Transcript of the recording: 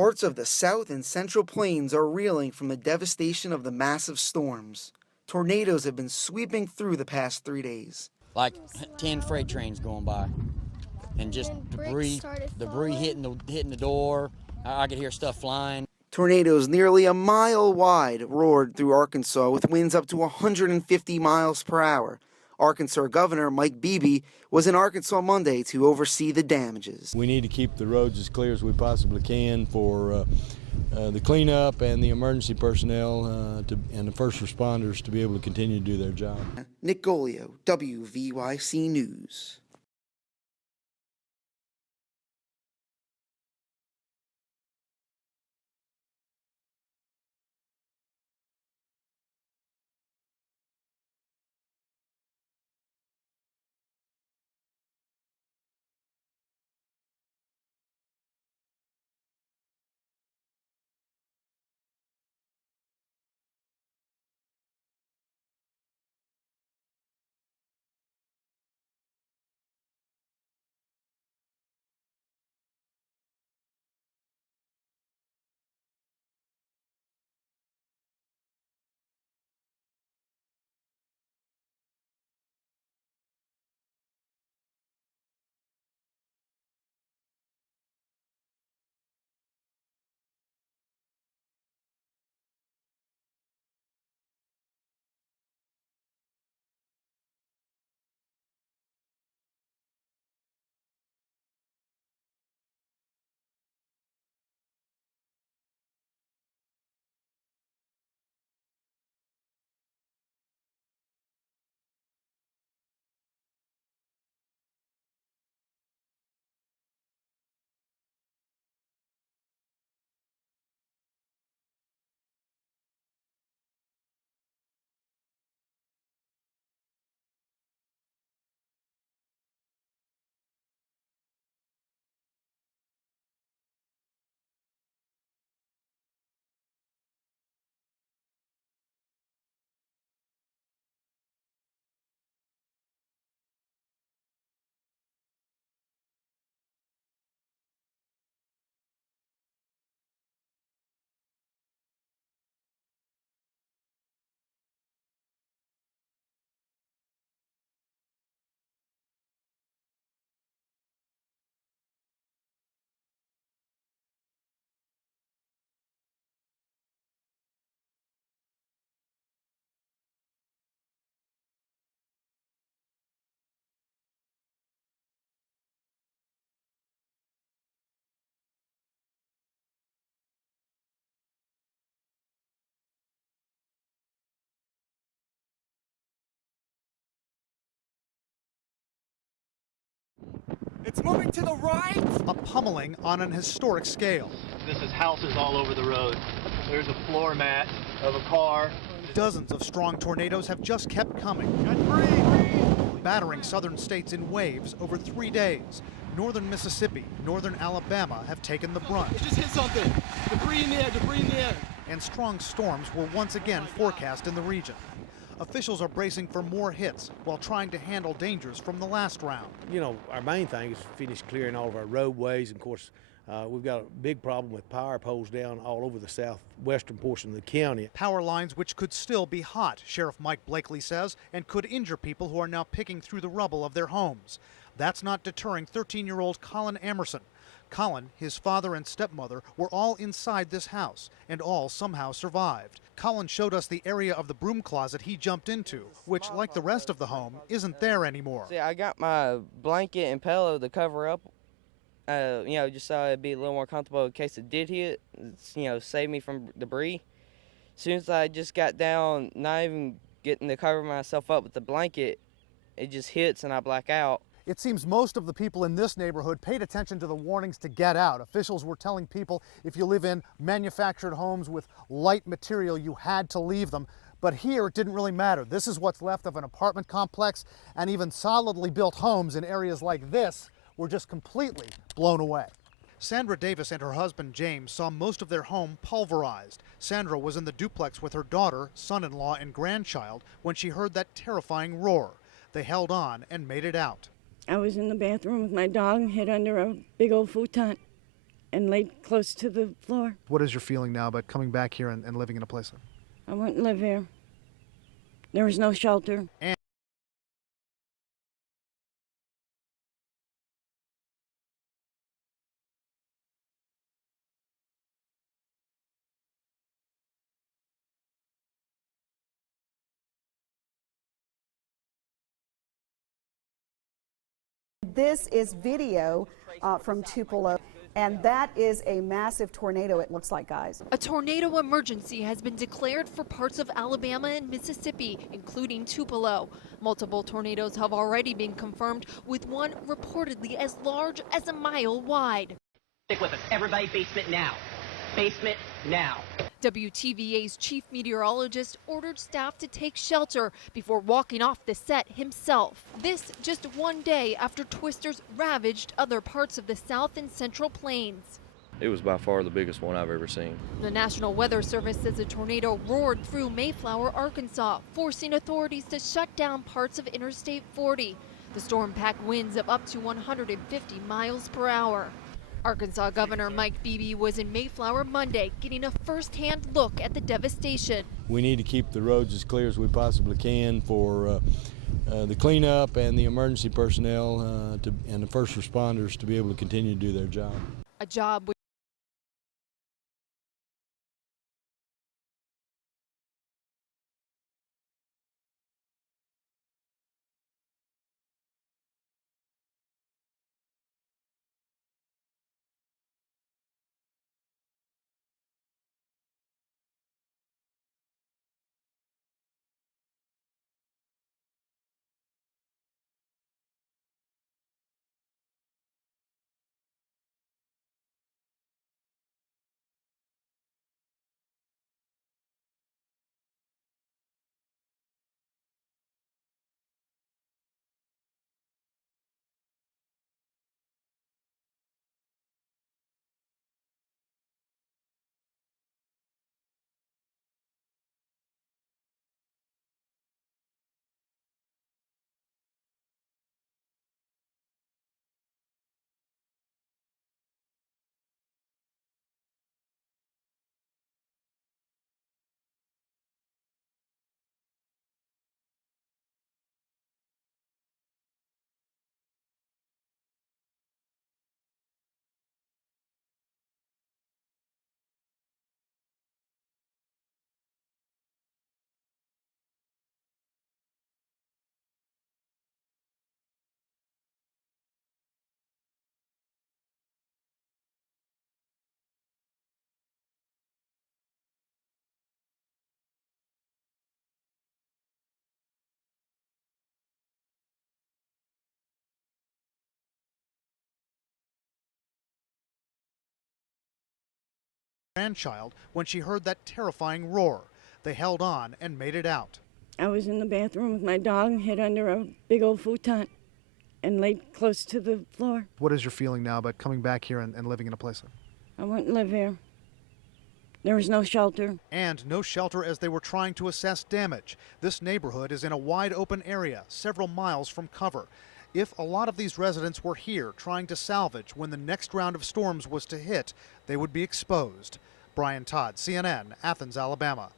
Parts of the south and central plains are reeling from the devastation of the massive storms. Tornadoes have been sweeping through the past 3 days. Like 10 freight trains going by, and just debris hitting the door. I could hear stuff flying. Tornadoes nearly a mile wide roared through Arkansas with winds up to 150 miles per hour. Arkansas Governor Mike Beebe was in Arkansas Monday to oversee the damages. We need to keep the roads as clear as we possibly can for the cleanup and the emergency personnel and the first responders to be able to continue to do their job. Nick Golio, WVYC News. It's moving to the right! A pummeling on an historic scale. This is houses all over the road. There's a floor mat of a car. Dozens of strong tornadoes have just kept coming, battering southern states in waves over 3 days. Northern Mississippi, northern Alabama have taken the brunt. It just hit something. Debris in the air, debris in the air. And strong storms were once again forecast in the region. Officials are bracing for more hits while trying to handle dangers from the last round. You know, our main thing is to finish clearing all of our roadways. And of course, we've got a big problem with power poles down all over the southwestern portion of the county. Power lines which could still be hot, Sheriff Mike Blakely says, and could injure people who are now picking through the rubble of their homes. That's not deterring 13-year-old Colin Emerson. Colin, his father and stepmother were all inside this house and all somehow survived. Colin showed us the area of the broom closet he jumped into, which, like the rest of the home, isn't there anymore. See, I got my blanket and pillow to cover up, just so it'd be a little more comfortable in case it did hit, save me from debris. As soon as I just got down, not even getting to cover myself up with the blanket, it just hits and I black out. It seems most of the people in this neighborhood paid attention to the warnings to get out. Officials were telling people if you live in manufactured homes with light material, you had to leave them. But here it didn't really matter. This is what's left of an apartment complex, and even solidly built homes in areas like this were just completely blown away. Sandra Davis and her husband James saw most of their home pulverized. Sandra was in the duplex with her daughter, son-in-law, and grandchild when she heard that terrifying roar. They held on and made it out. I was in the bathroom with my dog, hid under a big old futon. and laid close to the floor. What is your feeling now about coming back here and living in a place? I wouldn't live here. There was no shelter. This is video from Tupelo, and that is a massive tornado, it looks like, guys. A tornado emergency has been declared for parts of Alabama and Mississippi, including Tupelo. Multiple tornadoes have already been confirmed, with one reportedly as large as a mile wide. Stick with us. Everybody, basement now. Basement now. WTVA's chief meteorologist ordered staff to take shelter before walking off the set himself. This just one day after twisters ravaged other parts of the South and Central Plains. It was by far the biggest one I've ever seen. The National Weather Service says a tornado roared through Mayflower, Arkansas, forcing authorities to shut down parts of Interstate 40. The storm packed winds of up to 150 miles per hour. Arkansas Governor Mike Beebe was in Mayflower Monday, getting a first-hand look at the devastation. We need to keep the roads as clear as we possibly can for the cleanup and the emergency personnel and the first responders to be able to continue to do their job. A job Grandchild when she heard that terrifying roar. They held on and made it out. I was in the bathroom with my dog, hid under a big old futon, and laid close to the floor. What is your feeling now about coming back here and living in a place? I wouldn't live here. There was no shelter. And no shelter as they were trying to assess damage. This neighborhood is in a wide open area, several miles from cover. If a lot of these residents were here trying to salvage when the next round of storms was to hit, they would be exposed. Brian Todd, CNN, Athens, Alabama.